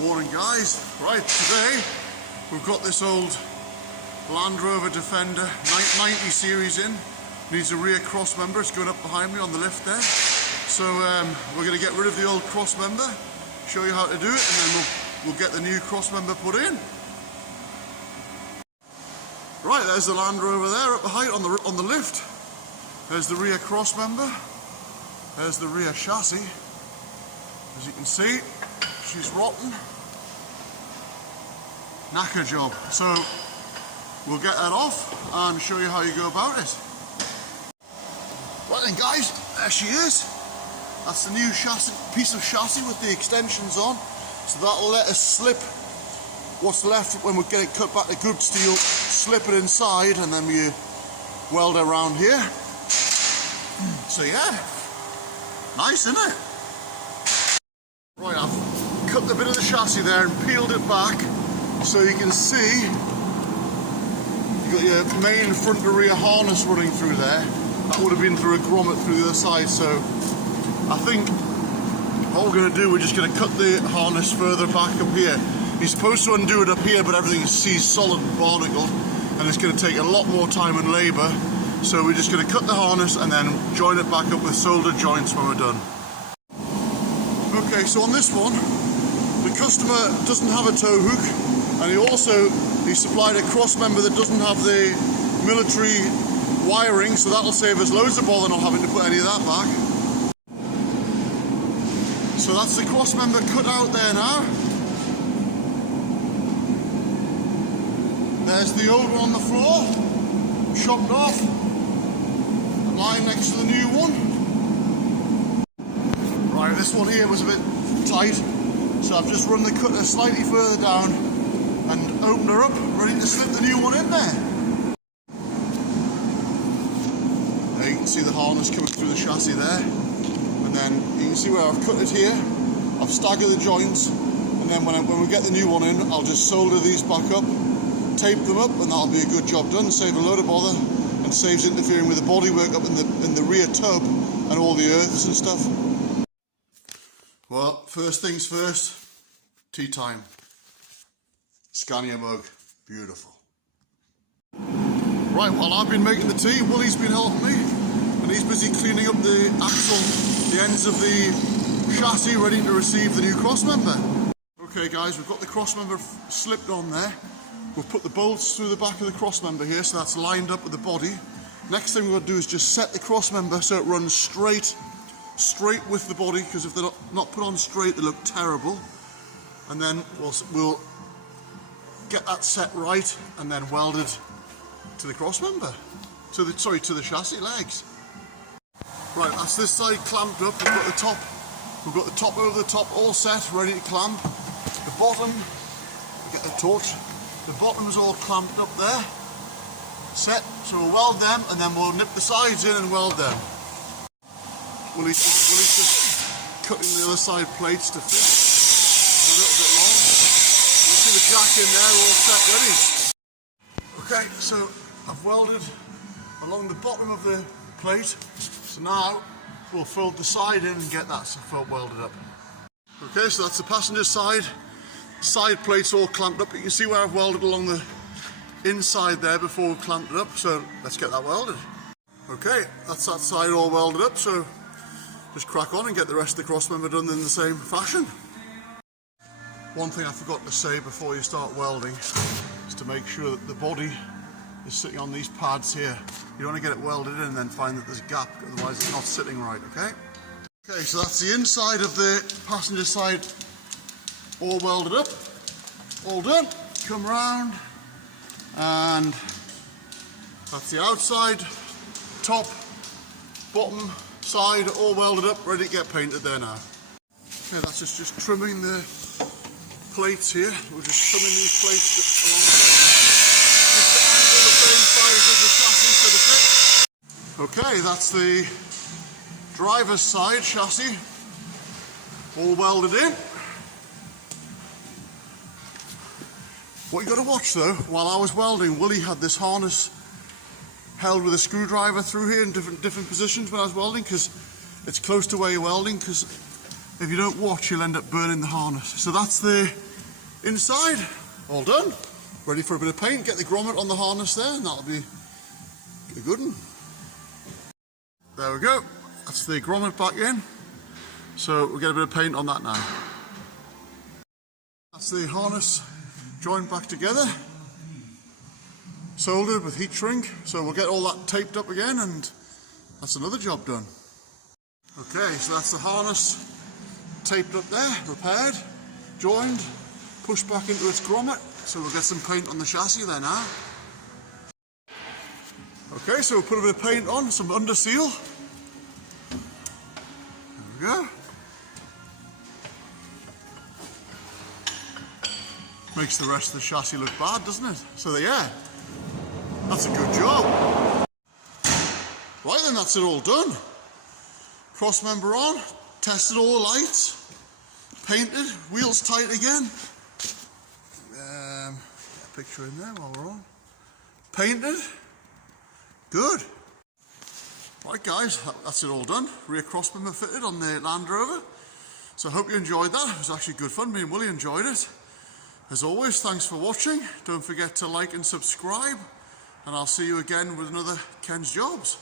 Morning guys. Right, today we've got this old Landrover Defender 90 series in. Needs a rear cross member. It's going up behind me on the lift there. So we're going to get rid of the old cross member, show you how to do it, and then we'll get the new cross member put in. Right, there's the Landrover there up the height on the lift. There's the rear cross member. There's the rear chassis. As you can see, she's rotten. Knacker job. So we'll get that off and show you how you go about it. Right then guys, there she is. That's the new chassis, piece of chassis with the extensions on. So that'll let us slip what's left when we get it cut back to good steel, slip it inside, and then we weld it around here. So yeah, nice, isn't it? Right, I've cut the bit of the chassis there and peeled it back so you can see you've got your main front to rear harness running through there. That would have been through a grommet through the other side, so I think what we're going to do, we're just going to cut the harness further back up here. You're supposed to undo it up here, but everything is seized solid and barnacled, and it's going to take a lot more time and labour. So we're just going to cut the harness and then join it back up with soldered joints when we're done. Okay, so on this one, the customer doesn't have a tow hook, and he supplied a cross member that doesn't have the military wiring, so that'll save us loads of bother not having to put any of that back. So that's the cross member cut out there now. There's the old one on the floor, chopped off, lying next to the new one. Right, this one here was a bit tight, so I've just run the cutter slightly further down and opened her up, ready to slip the new one in there. There you can see the harness coming through the chassis there, and then you can see where I've cut it here. I've staggered the joints, and then when we get the new one in, I'll just solder these back up, tape them up, and that'll be a good job done. Save a load of bother, and saves interfering with the bodywork up in the rear tub and all the earths and stuff. Well, first things first, tea time. Scan your mug, beautiful. Right, while I've been making the tea, Willie's been helping me, and he's busy cleaning up the axle, the ends of the chassis, ready to receive the new cross member. Okay guys, we've got the cross member slipped on there. We've put the bolts through the back of the cross member here, so that's lined up with the body. Next thing we're going to do is just set the cross member so it runs straight with the body, because if they're not put on straight, they look terrible. And then we'll get that set right and then welded to the cross member, to the chassis legs. Right, that's this side clamped up. We've got the top over the top all set, ready to clamp. The bottom, get the torch. The bottom is all clamped up there, set. So we'll weld them, and then we'll nip the sides in and weld them. Willie's just cutting the other side plates to fit. A little bit long. You see the jack in there, all set ready. Okay, so I've welded along the bottom of the plate. So now we'll fold the side in and get that welded up. Okay, so that's the passenger side. Side plates all clamped up. You can see where I've welded along the inside there before we clamped it up. So let's get that welded. Okay, that's that side all welded up. So just crack on and get the rest of the cross member done in the same fashion. One thing I forgot to say before you start welding is to make sure that the body is sitting on these pads here. You don't want to get it welded in and then find that there's a gap, otherwise it's not sitting right, okay? Okay, so that's the inside of the passenger side all welded up, all done. Come round, and that's the outside, top, bottom, side, all welded up, ready to get painted there now. Okay, that's just trimming the plates here. We're just trimming these plates along just to angle the frame sizes of the chassis to the fit. Okay, that's the driver's side chassis, all welded in. What you got to watch though, while I was welding, Willie had this harness held with a screwdriver through here in different positions when I was welding, because it's close to where you're welding, because if you don't watch, you'll end up burning the harness. So that's the inside, all done. Ready for a bit of paint, get the grommet on the harness there, and that'll be a good one. There we go, that's the grommet back in. So we'll get a bit of paint on that now. That's the harness joined back together, soldered with heat shrink. So we'll get all that taped up again, and that's another job done. Okay, so that's the harness taped up there, repaired, joined, pushed back into its grommet. So we'll get some paint on the chassis there now. Okay, so we'll put a bit of paint on, some under seal. There we go. Makes the rest of the chassis look bad, doesn't it? So yeah, that's a good job. Right then, that's it all done. Cross member on, tested all the lights, painted, wheels tight again. Get a picture in there while we're on. Painted, good. Right guys, that's it all done. Rear cross member fitted on the Landrover. So I hope you enjoyed that. It was actually good fun. Me and Willie enjoyed it. As always, thanks for watching. Don't forget to like and subscribe, and I'll see you again with another Ken's Jobs.